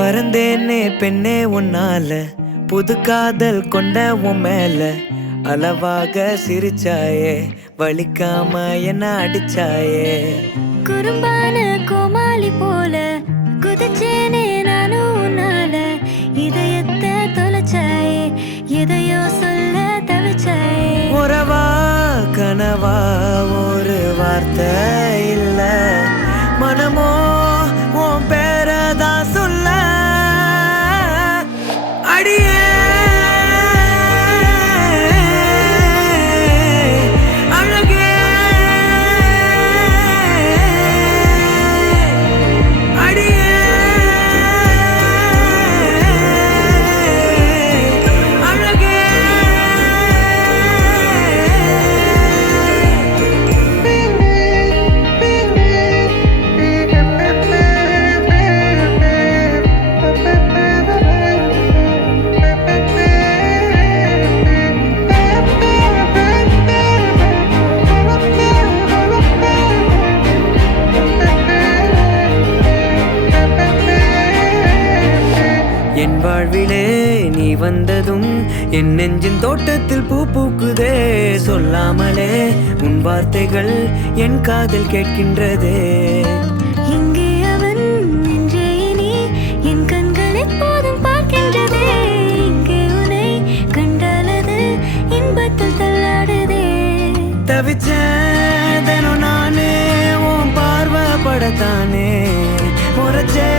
பறந்தேனே பெண்ணே உன்னால புது காதல் கொண்ட உன் மேல அளவாக சிரிச்சாயே வலிக்காம என்ன அடிச்சாயே குறும்பான கோமாளி போல குதிச்சேனே நானும் உன்னால இதயத்தை தொலைச்சாயே எதையோ சொல்ல தவிச்சாயே உறவா கனவா ஒரு வார்த்தை இல்ல மனமோ உன் பேரதான் சொல்ல அடியே அழகே அடியே அழகே என் வாழ்விலே நீ வந்ததும் என் நெஞ்சின் தோட்டத்தில் பூ பூக்குதே சொல்லாமலே உன் வார்த்தைகள் என் காதில் கேட்கின்றதே இங்கே அவன் நின்றே நீ என் கண்கள் எப்போதும் பார்க்கின்றதே இங்கே உன்னை கண்டாலது இன்பத்தில் தள்ளாடுதே தவிச்சேன் நானே உன் பார்வை படத்தானே முறைச்சே